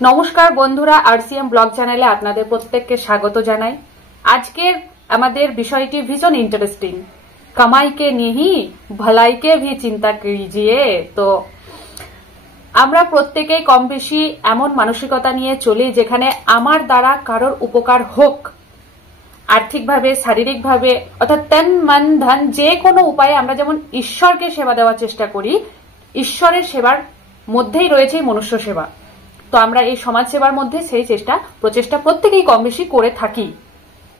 নমস্কার বন্ধুরা, RCM blog চ্যানেলে আপনাদের প্রত্যেককে স্বাগত জানাই। আজকের আমাদের বিষয়টি ভীষণ ইন্টারেস্টিং। কামাইকে নিহি ভলাইকে ভি চিন্তা করিজিয়ে। তো আমরা প্রত্যেকেই কম বেশি এমন মানসিকতা নিয়ে চলি যেখানে আমার দ্বারা কারোর উপকার হোক, আর্থিকভাবে, শারীরিকভাবে, অর্থাৎ তন মন ধন যে কোনো উপায়ে আমরা যেমন ঈশ্বরকে সেবা দেওয়ার চেষ্টা করি, ঈশ্বরের সেবার মধ্যেই রয়েছে মনুষ্য সেবা। তো আমরা এই সমাজ সেবার মধ্যে সেই প্রচেষ্টা প্রত্যেকেই কম বেশি করে থাকি।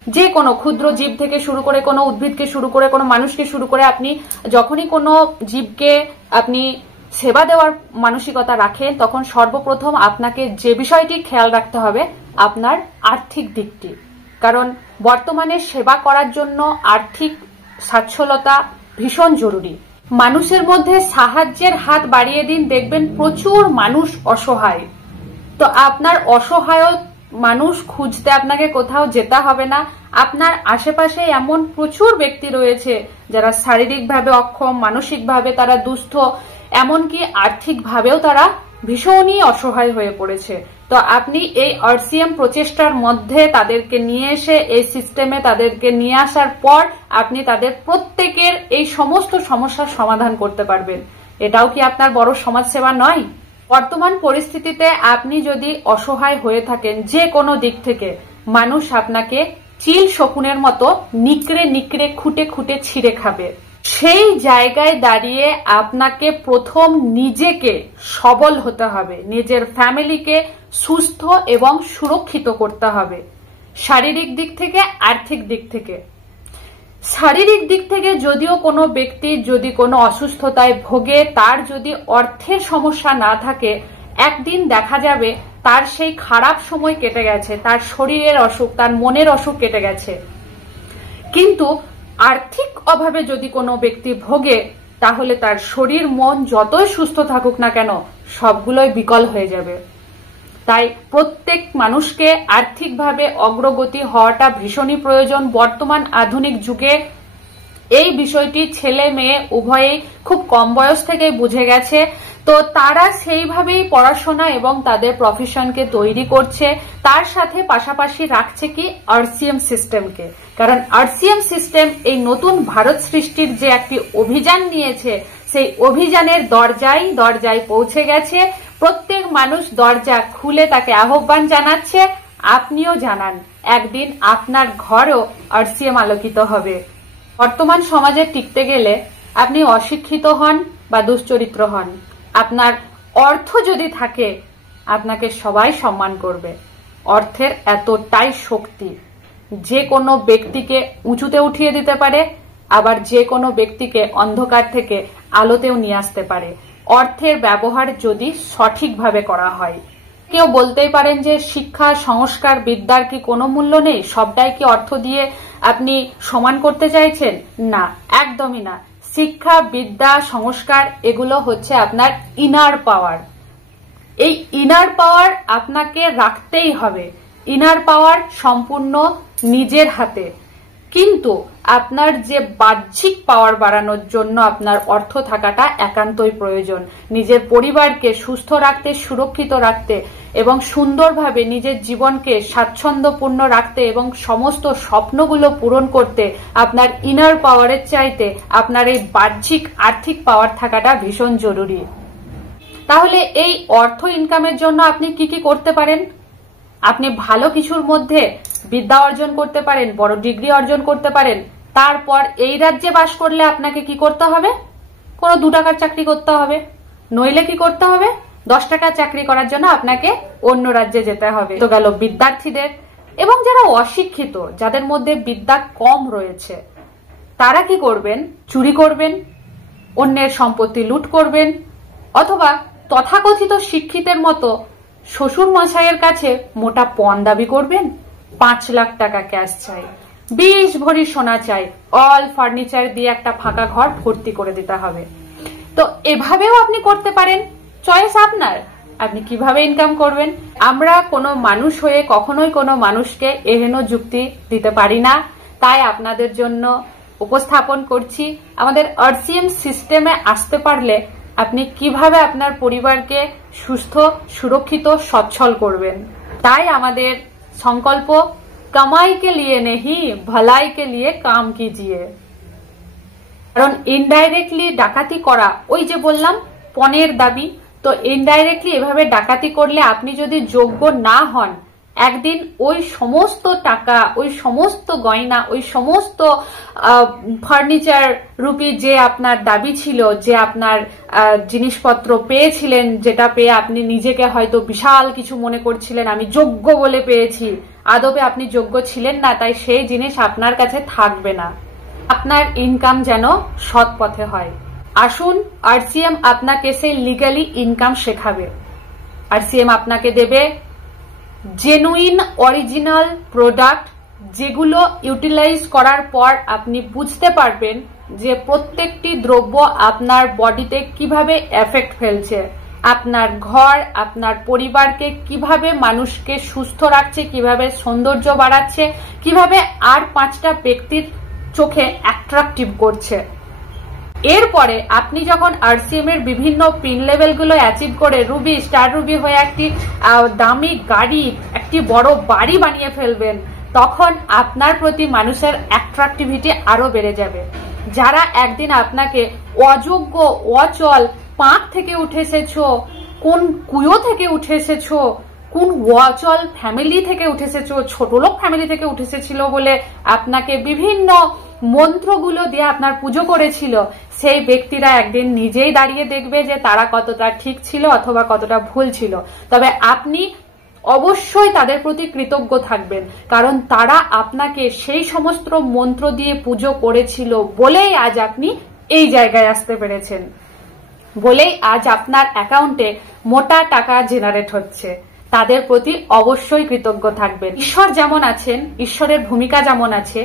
যে কোনো ক্ষুদ্র জীব থেকে শুরু করে, কোনো উদ্ভিদকে শুরু করে, কোনো মানুষকে শুরু করে, আপনি যখনই কোনো জীবকে আপনি সেবা দেওয়ার মানসিকতা রাখেন, তখন সর্বপ্রথম আপনাকে যে বিষয়টি খেয়াল রাখতে হবে আপনার আর্থিক দিকটি। কারণ বর্তমানে সেবা করার জন্য আর্থিক সচ্ছলতা ভীষণ জরুরি। মানুষের মধ্যে সাহায্যের হাত বাড়িয়ে দিন, দেখবেন প্রচুর মানুষ অসহায়। তো আপনার অসহায় মানুষ খুঁজতে আপনাকে কোথাও যেতে হবে না। আপনার আশেপাশে এমন প্রচুর ব্যক্তি রয়েছে যারা শারীরিকভাবে অক্ষম, মানসিকভাবে তারা দুস্থ, এমনকি আর্থিকভাবেও তারা ভীষণই অসহায় হয়ে পড়েছে। তো আপনি এই আরসিএম প্রচেষ্টার মধ্যে তাদেরকে নিয়ে এসে এই সিস্টেমে তাদেরকে নিয়ে আসার পর আপনি তাদের প্রত্যেকের এই সমস্ত সমস্যার সমাধান করতে পারবেন। এটাও কি আপনার বড় সমাজসেবা নয়? বর্তমান পরিস্থিতিতে আপনি যদি অসহায় হয়ে থাকেন যে কোনো দিক থেকে, মানুষ আপনাকে চিল শকুনের মতো নিকড়ে নিকড়ে খুঁটে খুঁটে ছিঁড়ে খাবে। সেই জায়গায় দাঁড়িয়ে আপনাকে প্রথম নিজেকে সবল হতে হবে, নিজের ফ্যামিলিকে সুস্থ এবং সুরক্ষিত করতে হবে, শারীরিক দিক থেকে, আর্থিক দিক থেকে। শারীরিক দিক থেকে যদিও কোনো ব্যক্তি যদি কোনো অসুস্থতায় ভোগে, তার যদি অর্থের সমস্যা না থাকে, একদিন দেখা যাবে তার সেই খারাপ সময় কেটে গেছে, তার শরীরের অসুখ, তার মনের অসুখ কেটে গেছে। কিন্তু আর্থিক অভাবে যদি কোনো ব্যক্তি ভোগে, তাহলে তার শরীর মন যতই সুস্থ থাকুক না কেন, সবগুলোই বিকল হয়ে যাবে। তাই প্রত্যেক মানুষকে আর্থিকভাবে অগ্রগতি হওয়াটা ভীষণই প্রয়োজন। বর্তমান আধুনিক যুগে এই বিষয়টি ছেলে মেয়ে উভয়েই খুব কম বয়স থেকেই বুঝে গেছে। তো তারা সেইভাবেই পড়াশোনা এবং তাদের প্রফেশনকে তৈরি করছে, তার সাথে পাশাপাশি রাখছে কি আরসিএম সিস্টেমকে। কারণ আরসিএম সিস্টেম এই নতুন ভারত সৃষ্টির যে একটি অভিযান নিয়েছে, সেই অভিযানের দরজায় দরজায় পৌঁছে গেছে। প্রত্যেক মানুষ দরজা খুলে তাকে আহ্বান জানাচ্ছে, আপনিও জানান, একদিন আপনার ঘরও আরসিএম আলোকিত হবে। বর্তমান সমাজে টিকতে গেলে আপনি অশিক্ষিত হন বা দুশ্চরিত্র হন, আপনার অর্থ যদি থাকে আপনাকে সবাই সম্মান করবে। অর্থের এতটাই শক্তি, যে কোনো ব্যক্তিকে উঁচুতে উঠিয়ে দিতে পারে, আবার যে কোনো ব্যক্তিকে অন্ধকার থেকে আলোতেও নিয়ে আসতে পারে, অর্থের ব্যবহার যদি সঠিকভাবে করা হয়। কেউ বলতেই পারেন যে শিক্ষা, সংস্কার, বিদ্যার কি কোনো মূল্য নেই? সবটাই কি অর্থ দিয়ে আপনি সমান করতে চাইছেন? না, একদমই না। শিক্ষা, বিদ্যা, সংস্কার এগুলো হচ্ছে আপনার ইনার পাওয়ার। এই ইনার পাওয়ার আপনাকে রাখতেই হবে। ইনার পাওয়ার সম্পূর্ণ নিজের হাতে। কিন্তু আপনার যে বাহ্যিক পাওয়ার বাড়ানোর জন্য আপনার অর্থ থাকাটা একান্তই প্রয়োজন। নিজের পরিবারকে সুস্থ রাখতে, সুরক্ষিত রাখতে এবং সুন্দরভাবে নিজের জীবনকে স্বাচ্ছন্দ্যপূর্ণ রাখতে এবং সমস্ত স্বপ্নগুলো পূরণ করতে আপনার ইনার পাওয়ারের চাইতে আপনার এই বাহ্যিক আর্থিক পাওয়ার থাকাটা ভীষণ জরুরি। তাহলে এই অর্থ ইনকামের জন্য আপনি কি কি করতে পারেন? আপনি ভালো কিছুর মধ্যে বিদ্যা অর্জন করতে পারেন, বড় ডিগ্রি অর্জন করতে পারেন। তারপর এই রাজ্যে বাস করলে আপনাকে কি করতে হবে? কোনো 2 টাকার চাকরি করতে হবে, নইলে কি করতে হবে? 10 টাকার চাকরি করার জন্য আপনাকে অন্য রাজ্যে যেতে হবে। তো গেল বিদ্যার্থীদের। এবং যারা অশিক্ষিত, যাদের মধ্যে বিদ্যা কম রয়েছে, তারা কি করবেন? চুরি করবেন, অন্যের সম্পত্তি লুট করবেন, অথবা তথাকথিত শিক্ষিতের মতো শ্বশুর মশাইয়ের কাছে মোটা পণ দাবি করবেন। 5 লাখ টাকা ক্যাশ চাই, 20 ভরি সোনা চাই, অল ফার্নিচার দিয়ে একটা ফাঁকা ঘর ভর্তি করে দিতে হবে। তো এভাবেও আপনি করতে পারেন, চয়েস আপনার। আপনি কিভাবে ইনকাম করবেন? আমরা কোনো মানুষ হয়ে কখনোই কোনো মানুষকে এহেন যুক্তি দিতে পারি না। তাই আপনাদের জন্য উপস্থাপন করছি, আমাদের আরসিএম সিস্টেমে আসতে পারলে আপনি কিভাবে আপনার পরিবারকে সুস্থ, সুরক্ষিত, সচ্ছল করবেন। তাই আমাদের সংকল্প, কামাই কে লিয়ে নেহি ভলাই কে লিয়ে কাম কিজিয়ে। কারণ ইনডাইরেক্টলি ডাকাতি করা, ওই যে বললাম পণের দাবি, তো ইনডাইরেক্টলি এভাবে ডাকাতি করলে আপনি যদি যোগ্য না হন, একদিন ওই সমস্ত টাকা, ওই সমস্ত গয়না, ওই সমস্ত ফার্নিচার রূপী যে আপনার দাবি ছিল, যে আপনার জিনিসপত্র পেয়েছিলেন, যেটা পেয়ে আপনি নিজেকে হয়তো বিশাল কিছু মনে করছিলেন, আমি যোগ্য বলে পেয়েছি, আদবে আপনি যোগ্য ছিলেন না, তাই সেই জিনিস আপনার কাছে থাকবে না। আপনার ইনকাম যেন সৎ পথে হয়। আসুন, আরসিএম আপনাকে সেই লিগালি ইনকাম শেখাবে। আরসিএম আপনাকে দেবে জেনুইন অরিজিনাল প্রোডাক্ট, যেগুলো ইউটিলাইজ করার পর আপনি বুঝতে পারবেন যে প্রত্যেকটি দ্রব্য আপনার বডিতে কিভাবে এফেক্ট ফেলছে, আপনার ঘর, আপনার পরিবারকে কিভাবে মানুষকে সুস্থ রাখছে, কিভাবে সৌন্দর্য বাড়াচ্ছে, কিভাবে আর 5টা ব্যক্তির চোখে অ্যাট্রাকটিভ করছে। এরপরে আপনি যখন আরসিএম এর বিভিন্ন পিন লেভেল গুলো অ্যাচিভ করে রুবি, স্টার রুবি হয়ে একটি দামি গাড়ি, একটি বড় বাড়ি বানিয়ে ফেলবেন, তখন আপনার প্রতি মানুষের অ্যাট্রাকটিভিটি আরো বেড়ে যাবে। যারা একদিন আপনাকে অযোগ্য, অচল, পাঁক থেকে উঠে এসেছো, কোন কুয়ো থেকে উঠে এসেছো, কোন অচল ফ্যামিলি থেকে উঠে এসেছো, ছোটলোক ফ্যামিলি থেকে উঠে এসেছিল বলে আপনাকে বিভিন্ন মন্ত্রগুলো দিয়ে আপনার পুজো করেছিল, সেই ব্যক্তিরা একদিন নিজেই দাঁড়িয়ে দেখবে যে তারা কতটা ঠিক ছিল অথবা কতটা ভুল ছিল। তবে আপনি অবশ্যই তাদের প্রতি কৃতজ্ঞ থাকবেন, কারণ তারা আপনাকে সেই সমস্ত মন্ত্র দিয়ে পুজো করেছিল বলেই আজ আপনি এই জায়গায় আসতে পেরেছেন, বলেই আজ আপনার অ্যাকাউন্টে মোটা টাকা জেনারেট হচ্ছে। তাদের প্রতি অবশ্যই কৃতজ্ঞ থাকবেন। ঈশ্বর যেমন আছেন, ঈশ্বরের ভূমিকা যেমন আছে,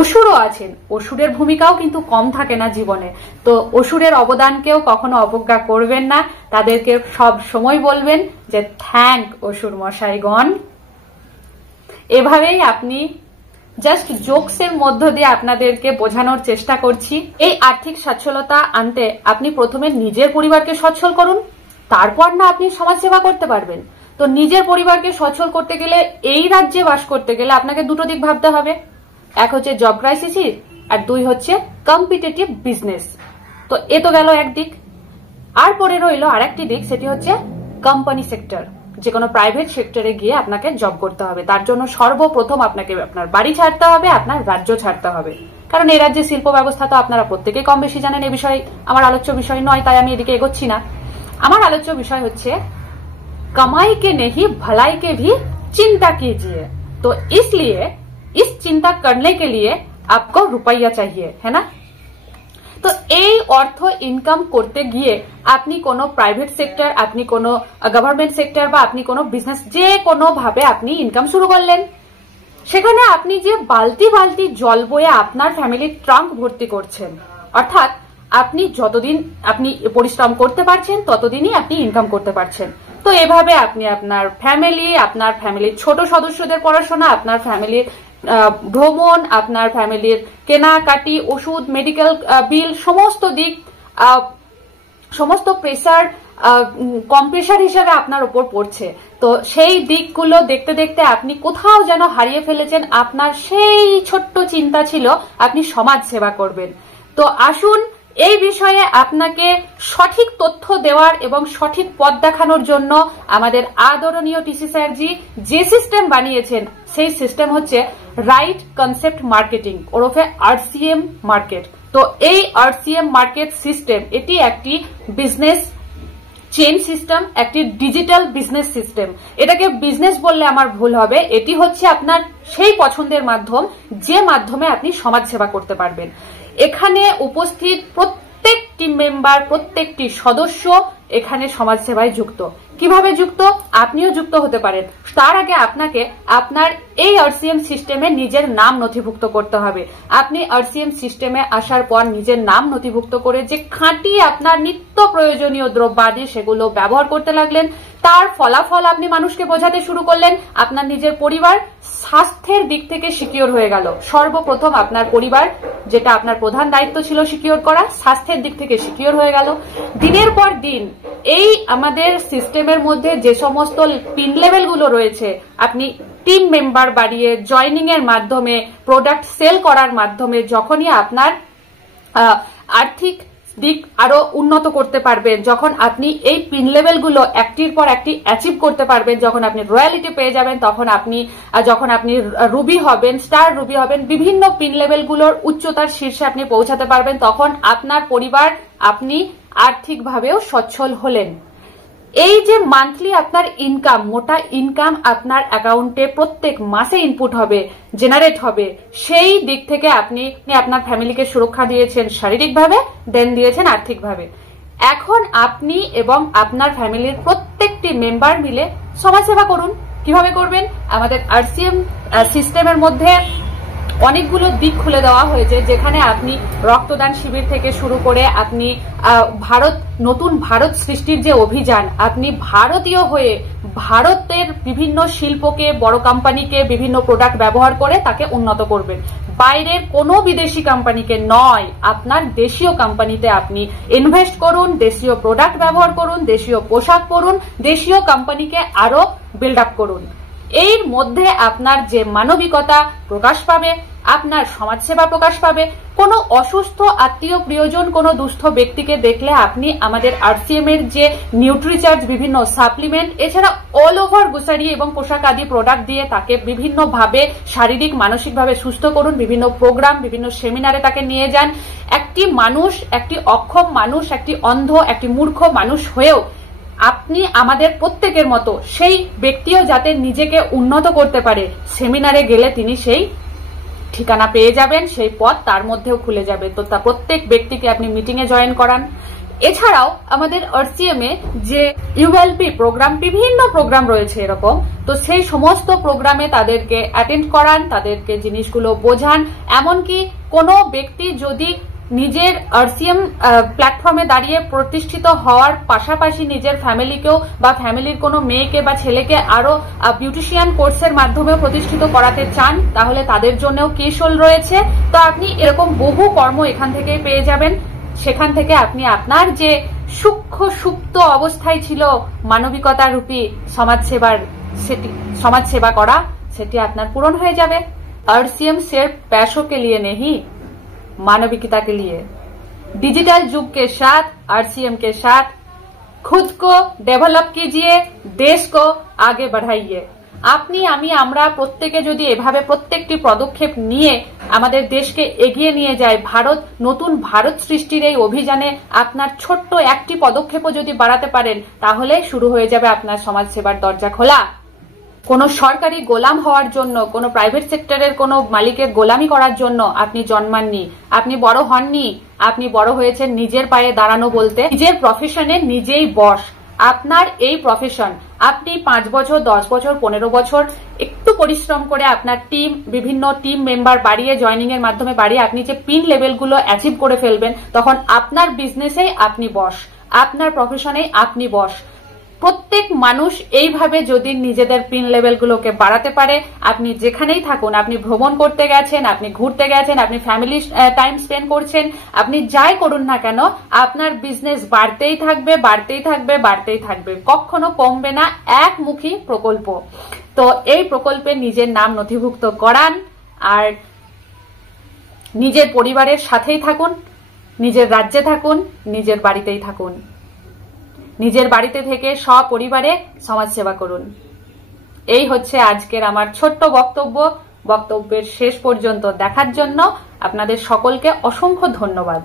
অসুরও আছেন। অসুরের ভূমিকাও কিন্তু কম থাকে না জীবনে। তো অসুরের অবদানকেও কখনো অবজ্ঞা করবেন না, তাদেরকে সব সময় বলবেন যে থ্যাংক অসুর মশাইগণ। এভাবেই আপনি জাস্ট জোকসের মধ্য দিয়ে আপনাদেরকে বোঝানোর চেষ্টা করছি। এই আর্থিক সচ্ছলতা আনতে আপনি প্রথমে নিজের পরিবারকে সচ্ছল করুন, তারপর না আপনি সমাজসেবা করতে পারবেন। তো নিজের পরিবারকে সচ্ছল করতে গেলে, এই রাজ্যে বাস করতে গেলে আপনাকে দুটো দিক ভাবতে হবে। এক হচ্ছে জব ক্রাইসিস, আর 2 হচ্ছে কম্পিটিটিভ বিজনেস। তো এ তো গেল একদিক। আর পরে রইল আরেকটি দিক, সেটি হচ্ছে কোম্পানি সেক্টর। যে কোনো প্রাইভেট সেক্টরে গিয়ে আপনাকে জব করতে হবে। তার জন্য সর্বপ্রথম আপনাকে আপনার বাড়ি ছাড়তে হবে, আপনার রাজ্য ছাড়তে হবে। কারণ এই রাজ্যে শিল্প ব্যবস্থা তো আপনারা প্রত্যেকেই কম বেশি জানেন। এই বিষয়ে আমার আলোচ্য বিষয় নয়, তাই আমি এদিকে এগোচ্ছি না। আমার আলোচ্য বিষয় হচ্ছে कमाई के नहीं भलाई के भी चिंता कीजिए। तो इसलिए इस चिंता करने के लिए आपको रुपया चाहिए, है ना। তো এই অর্থ ইনকাম করতে গিয়ে আপনি কোনো প্রাইভেট সেক্টর, আপনি কোনো গভর্নমেন্ট সেক্টর বা আপনি কোনো বিজনেস, যে কোনো ভাবে আপনি ইনকাম শুরু করলেন, সেখানে আপনি যে বালতি বালতি জল বয়ে আপনার ফ্যামিলির ট্রাঙ্ক ভর্তি করছেন, অর্থাৎ আপনি যতদিন আপনি পরিশ্রম করতে পারছেন ততদিনই আপনি ইনকাম করতে পারছেন। তো এভাবে আপনি আপনার ফ্যামিলির ছোট সদস্যদের পড়াশোনা, আপনার ফ্যামিলির ভ্রমণ, আপনার ফ্যামিলির কেনাকাটি, ওষুধ, মেডিকেল বিল, সমস্ত দিক, সমস্ত প্রেসার কম প্রেসার হিসাবে আপনার উপর পড়ছে। তো সেই দিকগুলো দেখতে দেখতে আপনি কোথাও যেন হারিয়ে ফেলেছেন আপনার সেই ছোট্ট চিন্তা ছিল আপনি সমাজ সেবা করবেন। তো আসুন, এই বিষয়ে আপনাকে সঠিক তথ্য দেওয়ার এবং সঠিক পথ দেখানোর জন্য আমাদের আদরণীয় টিসি স্যারজি যে সিস্টেম বানিয়েছেন, সেই সিস্টেম হচ্ছে রাইট কনসেপ্ট মার্কেটিং, ওরফে আরসিএম মার্কেট। তো এই আরসিএম মার্কেট সিস্টেম, এটি একটি বিজনেস চেইন সিস্টেম, একটি ডিজিটাল বিজনেস সিস্টেম। এটাকে বিজনেস বললে আমার ভুল হবে। এটি হচ্ছে আপনার সেই পছন্দের মাধ্যম, যে মাধ্যমে আপনি সমাজ সেবা করতে পারবেন। এখানে উপস্থিত প্রত্যেক টিম মেম্বার, প্রত্যেকটি সদস্য এখানে সমাজ সেবায় যুক্ত। কিভাবে যুক্ত? আপনিও যুক্ত হতে পারেন। তার আগে আপনাকে আপনার এই আরসিএম সিস্টেমে নিজের নাম নথিভুক্ত করতে হবে। আপনি আরসিএম সিস্টেমে আসার পর নিজের নাম নথিভুক্ত করে যে খাঁটি আপনার নিত্য প্রয়োজনীয় দ্রব্যাদি সেগুলো ব্যবহার করতে লাগলেন, তার ফলাফল আপনি মানুষকে বোঝাতে শুরু করলেন। আপনার নিজের পরিবার স্বাস্থ্যের দিক থেকে সিকিউর হয়ে গেল। সর্বপ্রথম আপনার পরিবার, যেটা আপনার প্রধান দায়িত্ব ছিল সিকিউর করা, স্বাস্থ্যের দিক থেকে সিকিউর হয়ে গেল। দিনের পর দিন এই আমাদের সিস্টেমের মধ্যে যে সমস্ত পিন লেভেলগুলো রয়েছে, আপনি টিম মেম্বার বাড়িয়ে জয়নিং এর মাধ্যমে, প্রোডাক্ট সেল করার মাধ্যমে যখনই আপনার আর্থিক দিক আরো উন্নত করতে পারবেন, যখন আপনি এই পিন লেভেলগুলো একটির পর একটি অ্যাচিভ করতে পারবেন, যখন আপনি রয়্যালিটি পেয়ে যাবেন, যখন আপনি রুবি হবেন, স্টার রুবি হবেন, বিভিন্ন পিন লেভেলগুলোর উচ্চতার শীর্ষে আপনি পৌঁছাতে পারবেন, তখন আপনার পরিবার, আপনি আর্থিকভাবেও সচ্ছল হলেন। এই যে মান্থলি আপনার ইনকাম, মোটা ইনকাম আপনার অ্যাকাউন্টে প্রত্যেক মাসে ইনপুট হবে, জেনারেট হবে, সেই দিক থেকে আপনি আপনার ফ্যামিলিকে সুরক্ষা দিয়েছেন শারীরিকভাবে, দেন দিয়েছেন আর্থিকভাবে। এখন আপনি এবং আপনার ফ্যামিলির প্রত্যেকটি মেম্বার মিলে সমাজসেবা করুন। কিভাবে করবেন? আমাদের আরসিএম সিস্টেমের মধ্যে অনেকগুলো দিক খুলে দেওয়া হয়েছে, যেখানে আপনি রক্তদান শিবির থেকে শুরু করে আপনি নতুন ভারত সৃষ্টির যে অভিযান, আপনি ভারতীয় হয়ে ভারতের বিভিন্ন শিল্পকে, বড় কোম্পানিকে বিভিন্ন প্রোডাক্ট ব্যবহার করে তাকে উন্নত করবেন। বাইরের কোনো বিদেশি কোম্পানিকে নয়, আপনার দেশীয় কোম্পানিতে আপনি ইনভেস্ট করুন, দেশীয় প্রোডাক্ট ব্যবহার করুন, দেশীয় পোশাক পরুন, দেশীয় কোম্পানিকে আরো বিল্ড আপ করুন। এর মধ্যে আপনার যে মানবিকতা প্রকাশ পাবে, আপনার সমাজসেবা প্রকাশ পাবে। কোনো অসুস্থ আত্মীয় প্রিয়জন, কোনো দুস্থ ব্যক্তিকে দেখলে আপনি আমাদের আরসিএম এর যে নিউট্রিচার্জ, বিভিন্ন সাপ্লিমেন্ট, এছাড়া অল ওভার গ্রোসারি এবং পোশাক আদি প্রোডাক্ট দিয়ে তাকে বিভিন্নভাবে শারীরিক মানসিকভাবে সুস্থ করুন। বিভিন্ন প্রোগ্রাম, বিভিন্ন সেমিনারে তাকে নিয়ে যান। একটি মানুষ, একটি অক্ষম মানুষ, একটি অন্ধ, একটি মূর্খ মানুষ হয়েও আপনি আমাদের প্রত্যেকের মতো সেই ব্যক্তিও যাতে নিজেকে উন্নত করতে পারে, সেমিনারে গেলে তিনি সেই ঠিকানা পেয়ে যাবেন, সেই পথ তার মধ্যেও খুলে যাবে। তো তা প্রত্যেক ব্যক্তিকে আপনি মিটিং এ জয়েন করান। এছাড়াও আমাদের আরসিএম এ যে ইউএলপি প্রোগ্রাম, বিভিন্ন প্রোগ্রাম রয়েছে এরকম, তো সেই সমস্ত প্রোগ্রামে তাদেরকে অ্যাটেন্ড করান, তাদেরকে জিনিসগুলো বোঝান। এমনকি কোনো ব্যক্তি যদি নিজের আরসিএম প্ল্যাটফর্মে দাঁড়িয়ে প্রতিষ্ঠিত হওয়ার পাশাপাশি নিজের ফ্যামিলিকেও বা ফ্যামিলির কোনো মেয়েকে বা ছেলেকে আরো বিউটিশিয়ান কোর্সের মাধ্যমে প্রতিষ্ঠিত করাতে চান, তাহলে তাদের জন্যও কেশল রয়েছে। তো আপনি এরকম বহু কর্ম এখান থেকে পেয়ে যাবেন। সেখান থেকে আপনি আপনার যে সূক্ষ্ম সুপ্ত অবস্থায় ছিল মানবিকতা রূপী সমাজসেবা করা, সেটি আপনার পূরণ হয়ে যাবে। आरसीएम सिर्फ पैसों के लिए नहीं, मानविकता के लिए। डिजिटल युग के साथ, आरसीएम के साथ खुद को डेवलप कीजिए, देश को आगे बढ़ाइए। আপনি, আমি, আমরা প্রত্যেকে যদি এভাবে প্রত্যেকটি পদক্ষেপ নিয়ে আমাদের দেশকে এগিয়ে নিয়ে যায়, নতুন ভারত সৃষ্টির এই অভিযানে আপনার ছোট্ট একটি পদক্ষেপও যদি বাড়াতে পারেন, তাহলে শুরু হয়ে যাবে আপনার সমাজসেবার দরজা খোলা। কোন সরকারি গোলাম হওয়ার জন্য, কোন প্রাইভেট সেক্টরের কোন মালিকের গোলামি করার জন্য আপনি জন্মাননি, আপনি বড় হননি। আপনি বড় হয়েছেন নিজের পায়ে দাঁড়ানো বলতে, নিজের প্রফেশনে নিজেই বস। আপনার এই প্রফেশন, আপনি 5 বছর, 10 বছর, 15 বছর একটু পরিশ্রম করে আপনার বিভিন্ন টিম মেম্বার বাড়িয়ে, জয়নিং এর মাধ্যমে বাড়িয়ে আপনি যে পিন লেভেলগুলো অ্যাচিভ করে ফেলবেন, তখন আপনার বিজনেসেই আপনি বস, আপনার প্রফেশনেই আপনি বস। প্রত্যেক মানুষ এইভাবে যদি নিজেদের পিন লেভেলগুলোকে বাড়াতে পারে, আপনি যেখানেই থাকুন, আপনি ভ্রমণ করতে গেছেন, আপনি ঘুরতে গেছেন, আপনি ফ্যামিলি টাইম স্পেন্ড করছেন, আপনি যাই করুন না কেন, আপনার বিজনেস বাড়তেই থাকবে, বাড়তেই থাকবে, বাড়তেই থাকবে, কখনো কমবে না। একমুখী প্রকল্প। তো এই প্রকল্পে নিজের নাম নথিভুক্ত করান, আর নিজের পরিবারের সাথেই থাকুন, নিজের রাজ্যে থাকুন, নিজের বাড়িতেই থাকুন। নিজের বাড়িতে থেকে সপরিবারে সমাজসেবা করুন। এই হচ্ছে আজকের আমার ছোট্ট বক্তব্য। বক্তব্যের শেষ পর্যন্ত দেখার জন্য আপনাদের সকলকে অসংখ্য ধন্যবাদ।